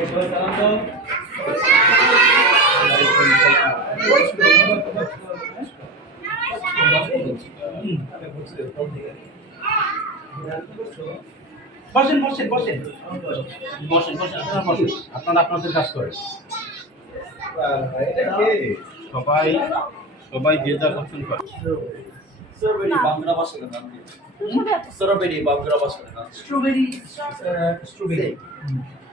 বসেন বসেন বসেন বসেন বসেন আপনারা বসেন আপনারা আপনাদের কাজ করেন সবাই সবাই যে যা পছন্দ করে স্ট্রবেরি বাংলা ভাষাতে নাম স্ট্রবেরি বাংলা ভাষাতে স্ট্রবেরি স্ট্রবেরি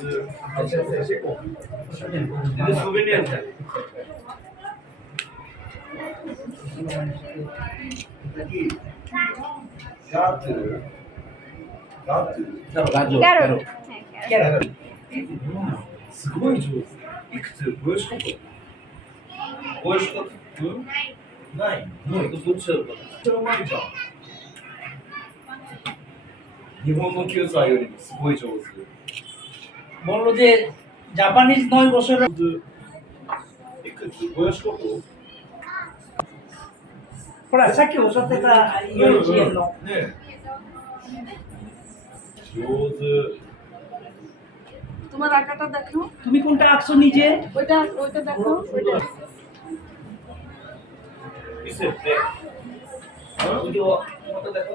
すごい上手。いくつ五十国五十国ない。ない。どっちだろうか。いじゃん。日本の9歳よりもすごい上手。বললো যে জাপানিজ নয় বছর ইয়ে হ্যাঁ। তোমার আঁকাটা দেখো তুমি কোনটা আঁকছো নিজে ওইটা ওইটা দেখো ওইটা হ্যাঁ। দেখো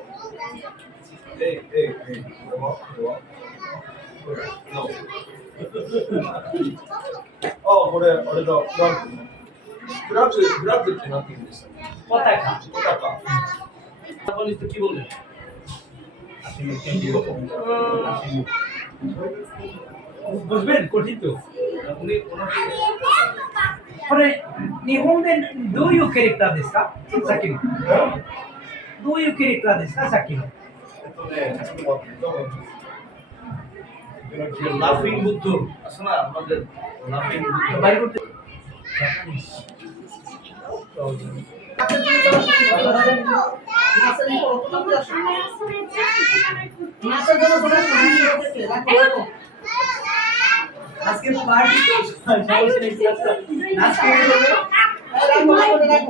あ、これ、あれだ。フラッグ。フラッグ、フラッグってって言うんでしたこれ日本でどういうキャラクターですかさっきのどういうキャラクターですかさっきの লাফিং বুদ্ধ আছে না আমাদের লাফিং আজকে পার্টি